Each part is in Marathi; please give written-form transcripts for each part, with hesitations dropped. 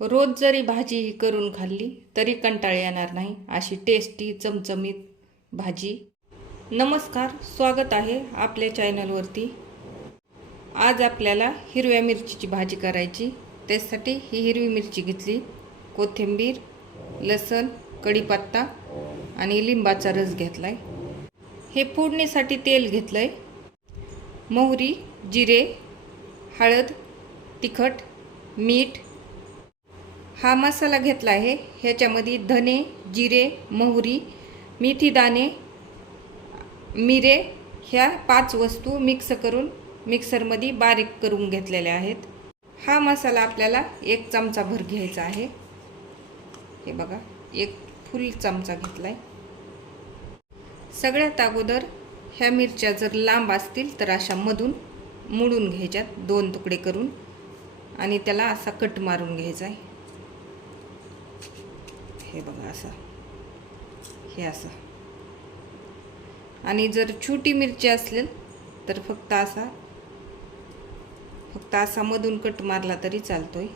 रोज जरी भाजी ही करून खाल्ली तरी कंटाळा येणार नाही अशी टेस्टी चमचमीत भाजी। नमस्कार, स्वागत आहे आपल्या चॅनलवरती। आज आपल्याला हिरव्या मिरचीची भाजी करायची। त्यासाठी ही हिरवी मिरची घेतली, कोथिंबीर, लसूण, कढीपत्ता आणि लिंबाचा रस घेतलाय। हे फोडणीसाठी तेल घेतलंय, मोहरी, जिरे, हळद, तिखट, मीठ। हा मसाला घेतला आहे। ह्याच्यामध्ये धने, जिरे, मोहरी, मेथी दाणे, मिरे ह्या 5 वस्तू मिक्स करून मिक्सरमध्ये बारीक करून घेतलेल्या आहेत। हा मसाला आपल्याला 1 चमचा भर घ्यायचा आहे। हे बघा, 1 फुल चमचा घेतलाय। सगळ्यात अगोदर ह्या मिरच्या जर लांब असतील तर अशा मधून मोडून घ्यायच्यात, 2 तुकडे करून, आणि त्याला असा कट मारून घ्यायचा आहे। हे बघा, असं, हे असं। आणि जर छोटी मिरची असेल तर फक्त असा मधून कट मारला तरी चालतोय।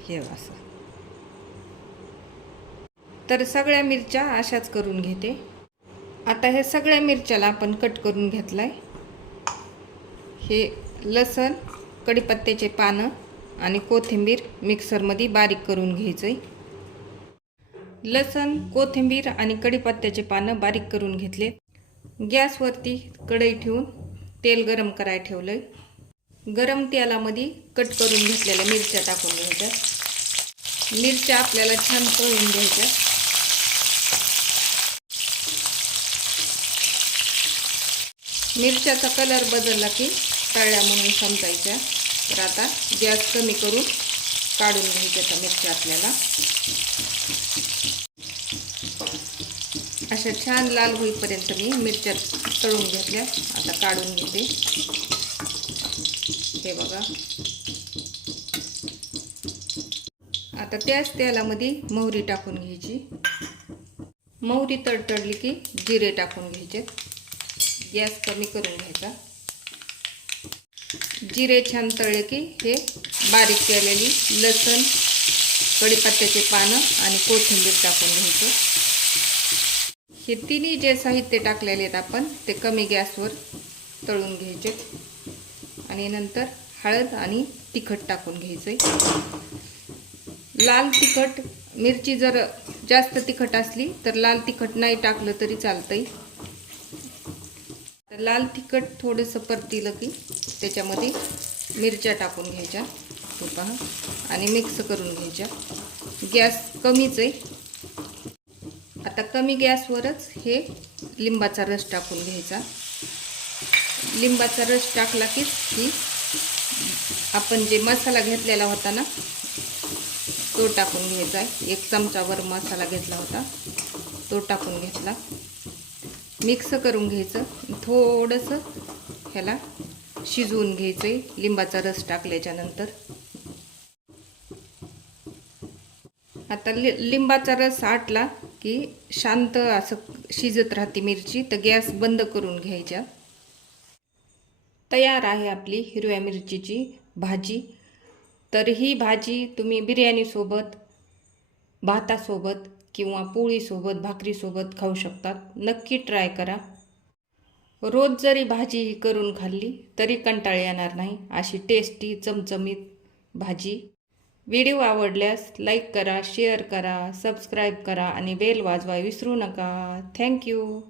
हे असं। तर सगळ्या मिरच्या अशाच करून घेते। आता हे सगळ्या मिरच्याला आपण कट करून घेतलाय। हे लसूण, कढीपत्त्याचे पानं आणि कोथिंबीर मिक्सरमध्ये बारीक करून घ्यायचंय। लसूण, कोथिंबीर आणि कढीपत्त्याचे पानं बारीक करून घेतले। गॅसवरती कढई ठेवून तेल गरम करायला ठेवलंय। गरम तेलामध्ये कट करून घेतलेल्या मिरच्या टाकून घ्यायच्या। मिरच्या आपल्याला छान तळून घ्यायच्या। मिरच्याचा कलर बदलला की तळल्या म्हणून समजायच्या। तर आता गॅस कमी करून काढून घ्यायच्या त्या मिरच्या आपल्याला। अशा छान लाल होईपर्यंत मी मिरच्या तळून घेतल्या। आता काढून घेते। हे बघा, आता त्याच तेलामध्ये मोहरी टाकून घ्यायची। मोहरी तडतडली की जिरे टाकून घ्यायचे। गॅस कमी करून घ्यायचा। जिरे छान तळले की हे बारीक केलेली लसूण, कढीपत्त्याचे पानं आणि कोथिंबीर टाकून घ्यायचे। हे तिन्ही जे साहित्य टाकलेले आहेत आपण ते कमी गॅसवर तळून घ्यायचे। आणि नंतर हळद आणि तिखट टाकून घ्यायचे। लाल तिखट, मिरची जर जास्त तिखट असली तर लाल तिखट नाही टाकलं तरी चालतंय। लाल तिखट थोडंसं परतीलं की त्याच्यामध्ये मिरच्या टाकून घ्यायच्या, हे पहा, आणि मिक्स करून घ्यायच्या। गॅस कमीच आहे। आता कमी गॅसवरच हे लिंबाचा रस टाकून घ्यायचा। लिंबाचा रस टाकला की आपण जे मसाला घेतलेला होता ना तो टाकून घ्यायचा। 1 चमचाभर मसाला घेतला होता तो टाकून घेतला। मिक्स करून घ्यायचं। थोडंसं ह्याला शिजवून घ्यायचंय लिंबाचा रस टाकल्याच्या नंतर। आता लिंबाचा रस आटला की शांत असं शिजत राहते मिरची, तर गॅस बंद करून घ्यायचा। तयार आहे आपली हिरव्या मिरचीची भाजी। तर ही भाजी तुम्ही बिर्याणीसोबत, भातासोबत किंवा पोळीसोबत, भाकरीसोबत खाऊ शकतात। नक्की ट्राय करा। रोज जरी भाजी ही करून खाल्ली तरी कंटाळा येणार नाही अशी टेस्टी चमचमीत भाजी। व्हिडिओ आवडल्यास लाईक करा, शेअर करा, सबस्क्राईब करा आणि बेल वाजवायला विसरू नका। थँक्यू।